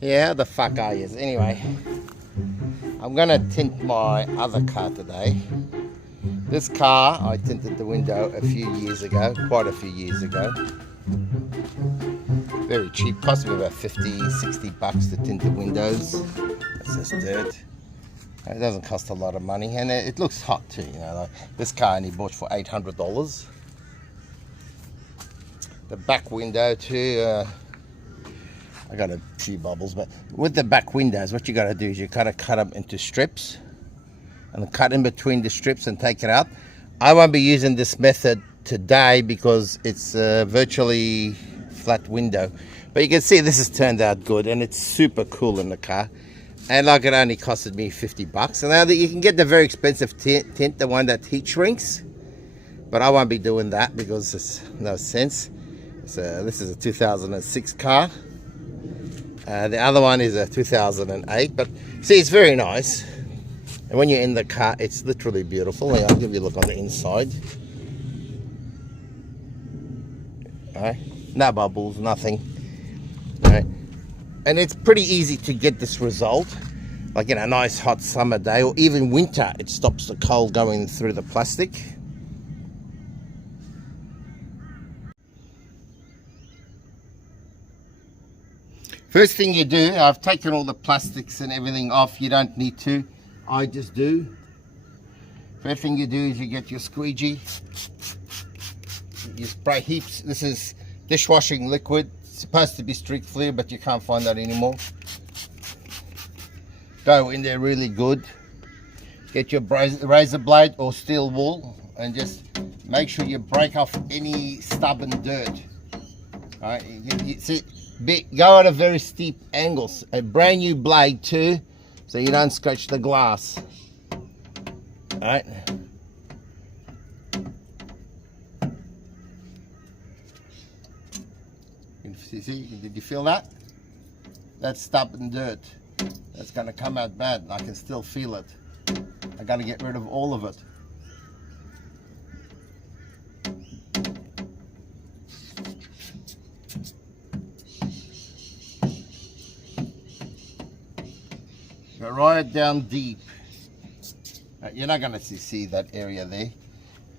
Yeah, the fuck are you? Anyway, I'm gonna tint my other car today. This car, I tinted the window a few years ago, quite a few years ago. Very cheap, cost me about 50, 60 bucks to tint the windows. It's just dirt. It doesn't cost a lot of money, and it looks hot too, you know. Like this car I only bought for $800. The back window too, I got a few bubbles, but with the back windows, what you got to do is you kind of cut them into strips and cut in between the strips and take it out. I won't be using this method today because it's a virtually flat window, but you can see this has turned out good and it's super cool in the car. And like, it only costed me 50 bucks. And now that you can get the very expensive tint, the one that heat shrinks, but I won't be doing that because there's no sense. So this is a 2006 car. The other one is a 2008, but see, it's very nice. And when you're in the car, it's literally beautiful. I'll give you a look on the inside. All right. No bubbles, nothing. All right. And it's pretty easy to get this result. Like in a nice hot summer day or even winter, it stops the cold going through the plastic. First thing you do, I've taken all the plastics and everything off. You don't need to, I just do. First thing you do is you get your squeegee. You spray heaps. This is dishwashing liquid. It's supposed to be streak clear, but you can't find that anymore. Go in there really good. Get your razor blade or steel wool and just make sure you break off any stubborn dirt. All right, you see, go at a very steep angle. A brand new blade too, so you don't scratch the glass. All right. See, did you feel that? That's stubborn dirt. That's going to come out bad. I can still feel it. I got to get rid of all of it. Go right down deep. You're not going to see that area there.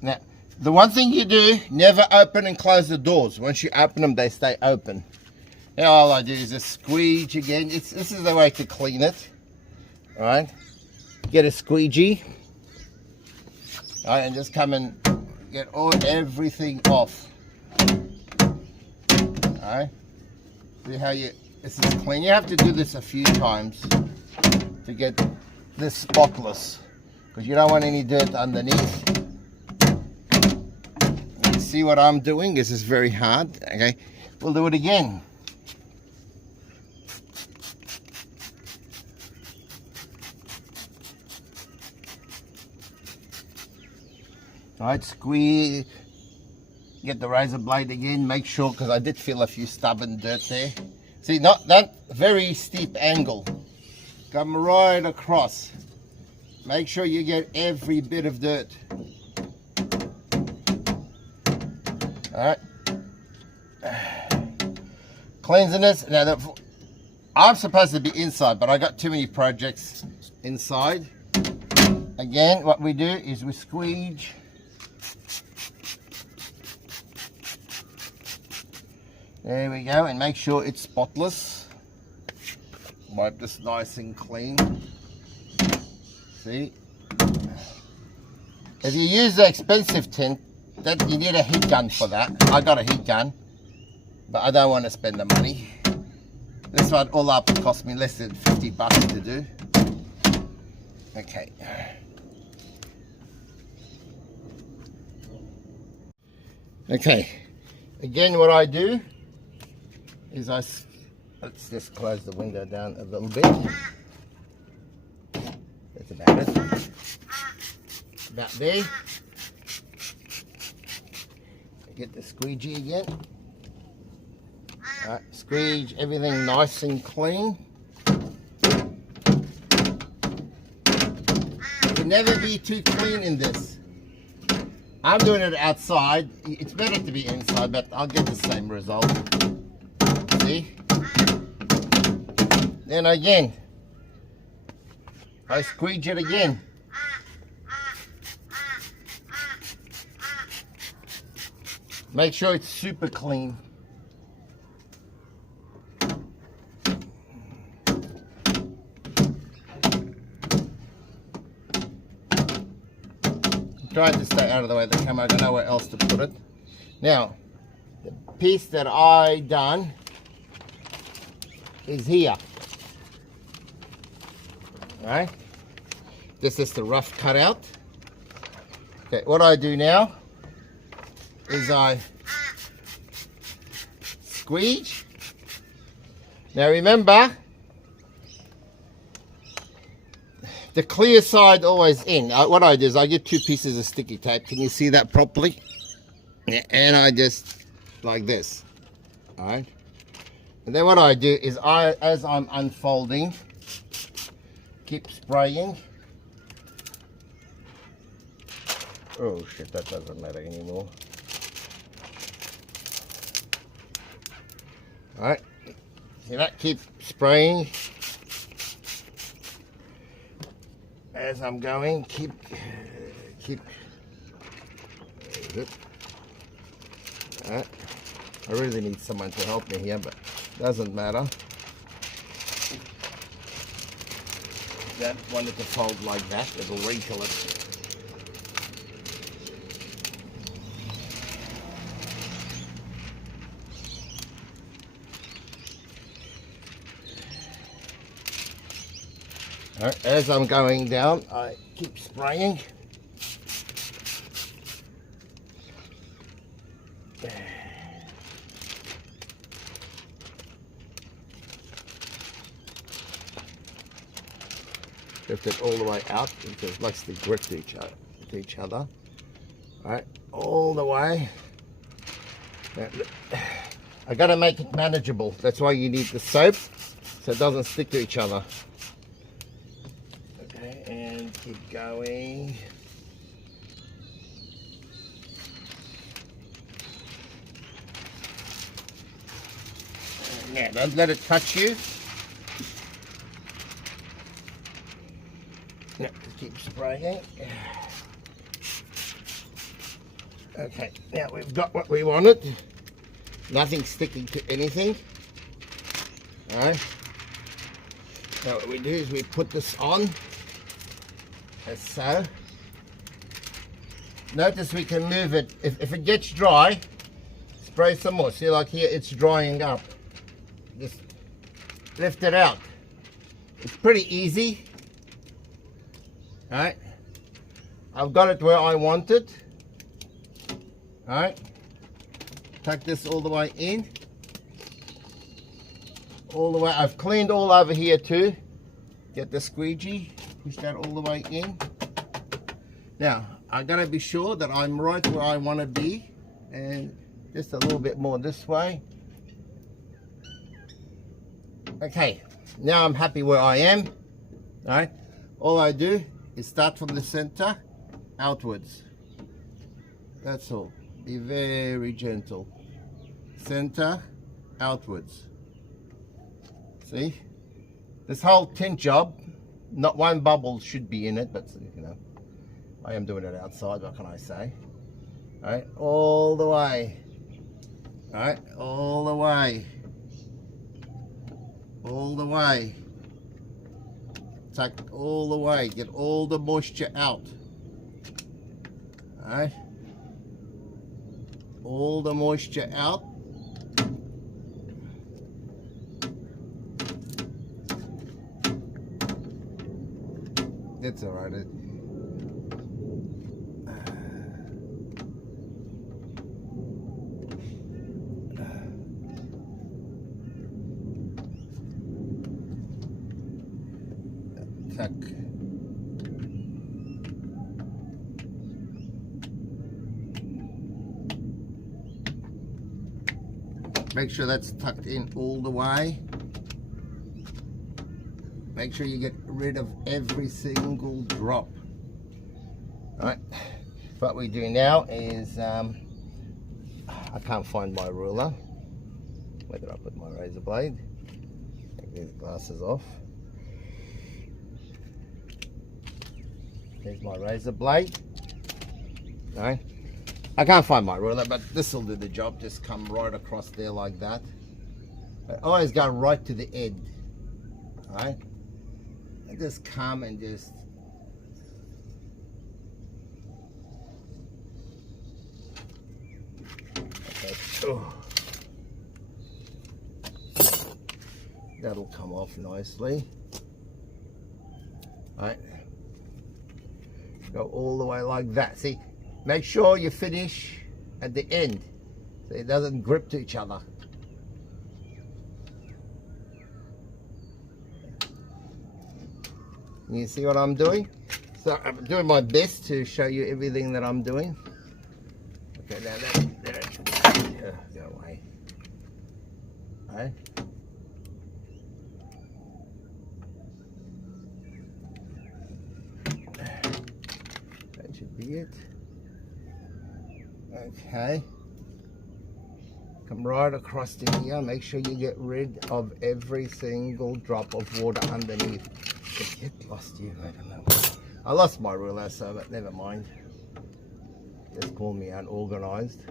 Now, the one thing you do, never open and close the doors. Once you open them, they stay open. Now all I do is just squeege again. This is the way to clean it. All right. Get a squeegee. All right, and just come and get everything off. All right. See how this is clean. You have to do this a few times to get this spotless, because you don't want any dirt underneath. You see what I'm doing? This is very hard. Okay, we'll do it again. All right, squeeze. Get the razor blade again. Make sure, because I did feel a few stubborn dirt there. See, not that very steep angle. Come right across. Make sure you get every bit of dirt. All right. Cleansing this. Now, I'm supposed to be inside, but I got too many projects inside. Again, what we do is we squeege. There we go, and make sure it's spotless. Wipe this nice and clean. See? If you use the expensive tint, that you need a heat gun for that. I got a heat gun, but I don't want to spend the money. This one all up cost me less than 50 bucks to do. Okay. Okay. Again, what I do is let's just close the window down a little bit. That's about it. About there. Get the squeegee again. Alright, squeege everything nice and clean. You can never be too clean in this. I'm doing it outside. It's better to be inside, but I'll get the same result. See? Then again, I squeeze it again. Make sure it's super clean. Trying to stay out of the way of the camera. I don't know where else to put it. Now, the piece that I done is here. Right? This is the rough cutout. Okay, what I do now is I squeeze. Now remember, the clear side always in. What I do is I get 2 pieces of sticky tape. Can you see that properly? Yeah, and I just like this. All right. And then what I do is as I'm unfolding, keep spraying. Oh shit, that doesn't matter anymore. All right. See that? Keep spraying. As I'm going, keep. Alright. I really need someone to help me here, but doesn't matter. Don't want it to fold like that, it'll wrinkle it. Alright, as I'm going down, I keep spraying. Lift it all the way out because it likes to grip to each other. Alright, all the way. Now, I gotta make it manageable. That's why you need the soap so it doesn't stick to each other. Okay, and keep going. Now, don't let it touch you. Now, keep spraying. Okay, now we've got what we wanted. Nothing sticking to anything. Alright. Now what we do is we put this on, as so. Notice we can move it. If it gets dry, spray some more. See, like here, it's drying up. Just lift it out. It's pretty easy. Alright. I've got it where I want it. Alright. Tuck this all the way in. All the way. I've cleaned all over here too. Get the squeegee. Push that all the way in. Now, I gotta be sure that I'm right where I want to be. And just a little bit more this way. Okay. Now I'm happy where I am. Alright. All I do is start from the center outwards. That's all. Be very gentle. Center outwards. See? This whole tint job, not one bubble should be in it, but you know, I am doing it outside, what can I say? Alright, all the way. Alright, all the way. All the way. Tuck all the way, get all the moisture out. Alright. All the moisture out. It's alright. Tuck. Make sure that's tucked in all the way. Make sure you get rid of every single drop. Alright, what we do now is, I can't find my ruler. Where did I put my razor blade? These glasses off. There's my razor blade. No, I can't find my ruler, but this will do the job. Just come right across there like that. But always go right to the end. Right? And just come and just that'll come off nicely. Right, go all the way like that. See, make sure you finish at the end so it doesn't grip to each other. You see what I'm doing? So I'm doing my best to show you everything that I'm doing. Okay, now that go away. Right. That should be it. Okay. Come right across to here. Make sure you get rid of every single drop of water underneath. Get lost here. I don't know. I lost my ruler, so but never mind. Just call me unorganized.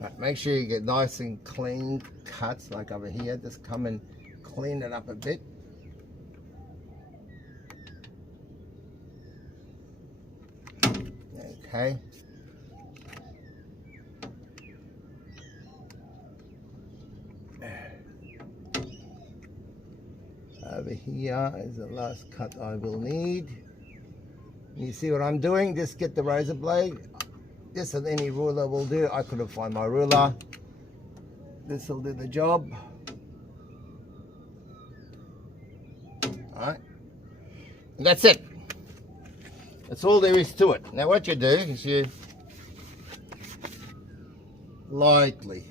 Right, make sure you get nice and clean cuts like over here. Just come and clean it up a bit. Okay. Over here is the last cut I will need. You see what I'm doing? Just get the razor blade. This and any ruler will do. I couldn't find my ruler. This will do the job. Alright. And that's it. That's all there is to it. Now what you do is you lightly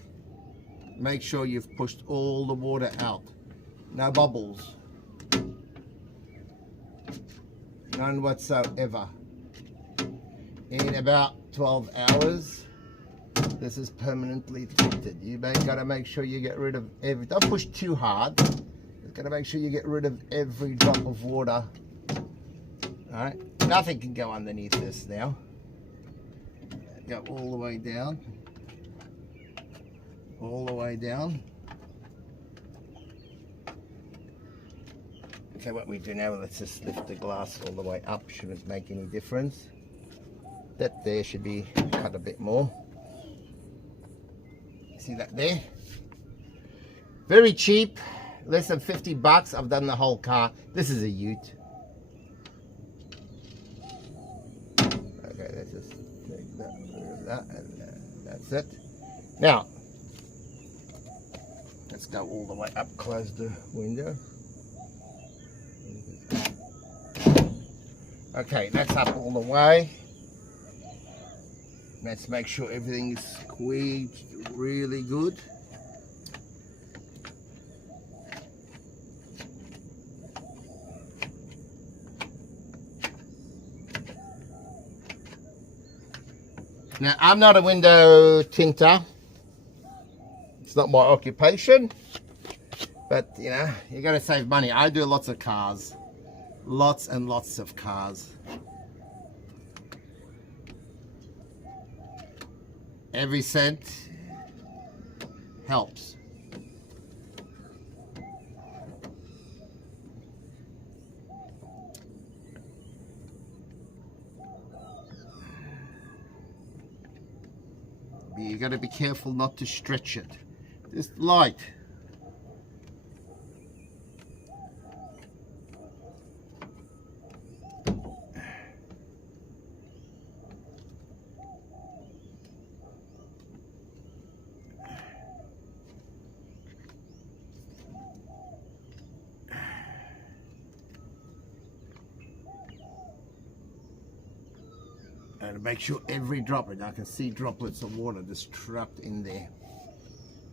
make sure you've pushed all the water out. No bubbles. None whatsoever. In about 12 hours, this is permanently tinted. You gotta make sure you get rid of every, don't push too hard. You've gotta make sure you get rid of every drop of water. Alright, nothing can go underneath this now. Go all the way down. All the way down. Okay, what we do now, let's just lift the glass all the way up. Shouldn't make any difference. That there should be cut a bit more. See that there? Very cheap, less than 50 bucks. I've done the whole car. This is a ute. Okay, let's just take that and that's it. Now, let's go all the way up, close the window. Okay, that's up all the way. Let's make sure everything is squeezed really good. Now, I'm not a window tinter. It's not my occupation. But, you know, you got to save money. I do lots of cars. Lots and lots of cars. Every cent helps. You got to be careful not to stretch it. Just light. And make sure every droplet, I can see droplets of water just trapped in there.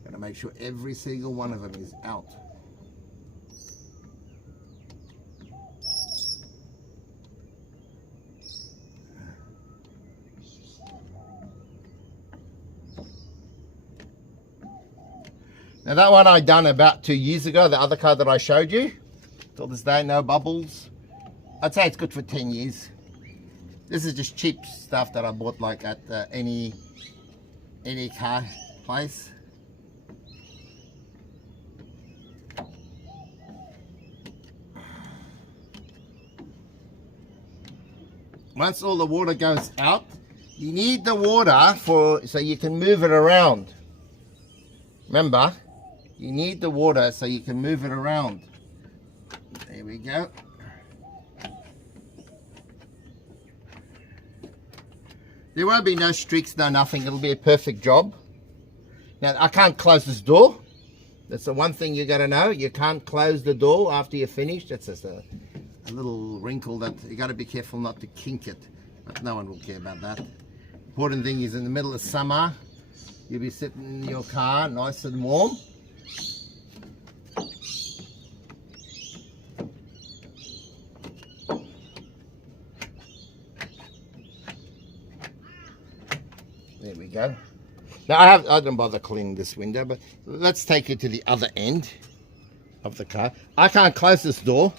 Gotta make sure every single one of them is out. Now that one I done about 2 years ago, the other car that I showed you. Till this day, no bubbles. I'd say it's good for 10 years. This is just cheap stuff that I bought like at any car place. Once all the water goes out, you need the water so you can move it around. Remember, you need the water so you can move it around. There we go. There won't be no streaks, no nothing. It'll be a perfect job. Now, I can't close this door. That's the one thing you got to know. You can't close the door after you're finished. That's just a little wrinkle that you got to be careful not to kink it. But no one will care about that. Important thing is in the middle of summer, you'll be sitting in your car nice and warm. There we go. Now I don't bother cleaning this window, but let's take it to the other end of the car. I can't close this door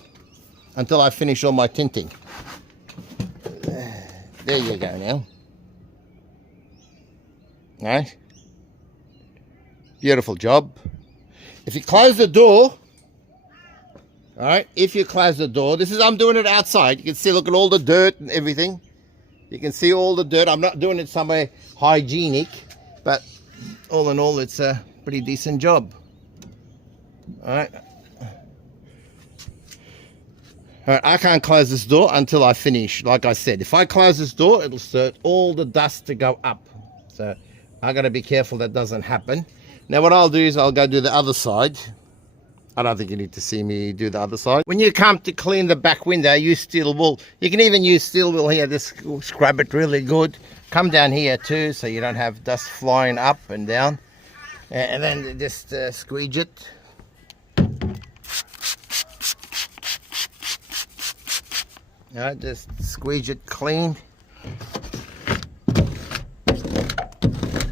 until I finish all my tinting. There you go now. Right? Beautiful job. If you close the door, all right, if you close the door, I'm doing it outside. You can see, look at all the dirt and everything. You can see all the dirt. I'm not doing it somewhere hygienic, but all in all, it's a pretty decent job. All right. All right, I can't close this door until I finish. Like I said, if I close this door, it'll start all the dust to go up. So I got to be careful that doesn't happen. Now what I'll do is I'll go do the other side. I don't think you need to see me do the other side. When you come to clean the back window, use steel wool. You can even use steel wool here. Just scrub it really good. Come down here too, so you don't have dust flying up and down. And then just squeege it. Just squeeze it clean.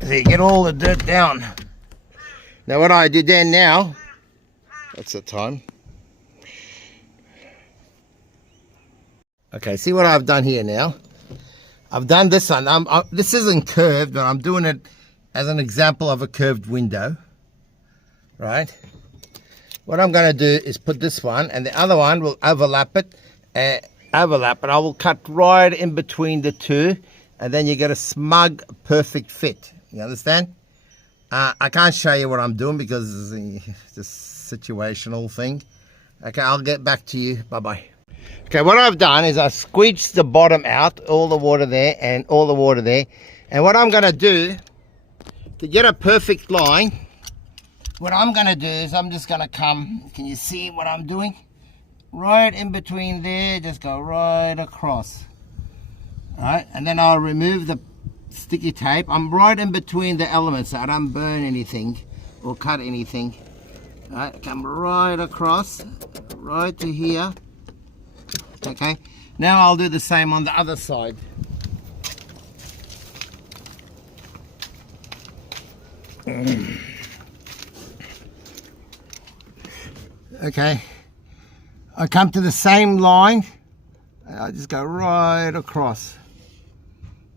So you get all the dirt down. Now what I do then now, that's the time. Okay, see what I've done here now? I've done this one. This isn't curved, but I'm doing it as an example of a curved window. Right? What I'm going to do is put this one, and the other one will overlap it. I will cut right in between the two, and then you get a smug, perfect fit. You understand? I can't show you what I'm doing because it's a situational thing. Okay, I'll get back to you. Bye-bye. Okay, what I've done is I squeezed the bottom out, all the water there and all the water there. And what I'm going to do, to get a perfect line, what I'm going to do is I'm just going to come, can you see what I'm doing? Right in between there, just go right across. All right, and then I'll remove the sticky tape. I'm right in between the elements so I don't burn anything or cut anything. All right, come right across, right to here. Okay, now I'll do the same on the other side. Okay, I come to the same line and I just go right across,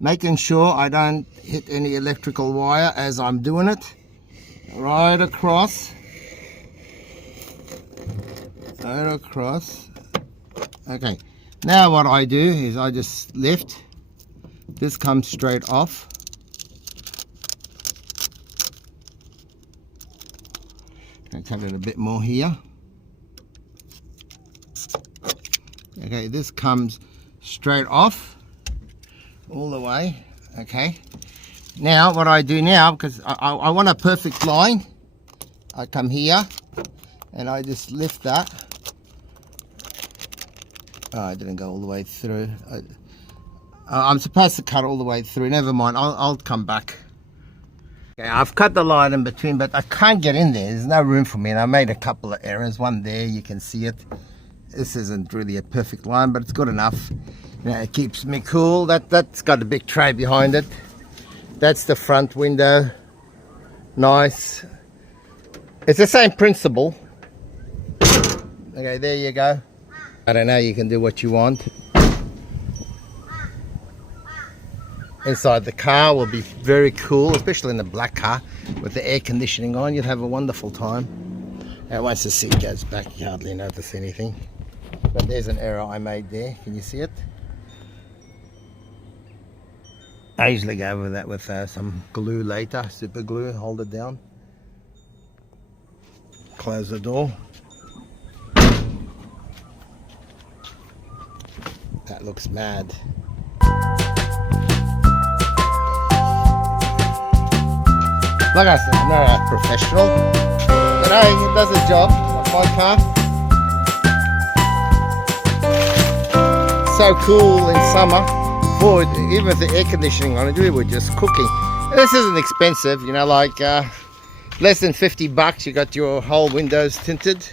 making sure I don't hit any electrical wire as I'm doing it. Right across, right across. Okay, now what I do is I just lift, this comes straight off. I cut it a bit more here. Okay, this comes straight off all the way. Okay, now what I do now, because I want a perfect line, I come here and I just lift that. Oh, I didn't go all the way through. I'm supposed to cut all the way through. Never mind, I'll come back. Okay, I've cut the line in between, but I can't get in there. There's no room for me, and I made a couple of errors. One there, you can see it. This isn't really a perfect line, but it's good enough. You know, it keeps me cool. That's got a big tray behind it. That's the front window. Nice. It's the same principle. Okay, there you go. I don't know, you can do what you want. Inside the car will be very cool, especially in the black car with the air conditioning on. You'll have a wonderful time. And once the seat goes back, you hardly notice anything. But there's an error I made there. Can you see it? I usually go over that with some glue later, super glue, hold it down. Close the door. That looks mad. Like I said, I'm not a professional, but hey, it does a job. My car. So cool in summer. For even with the air conditioning on it, we were just cooking. And this isn't expensive, you know, like less than $50. You got your whole windows tinted.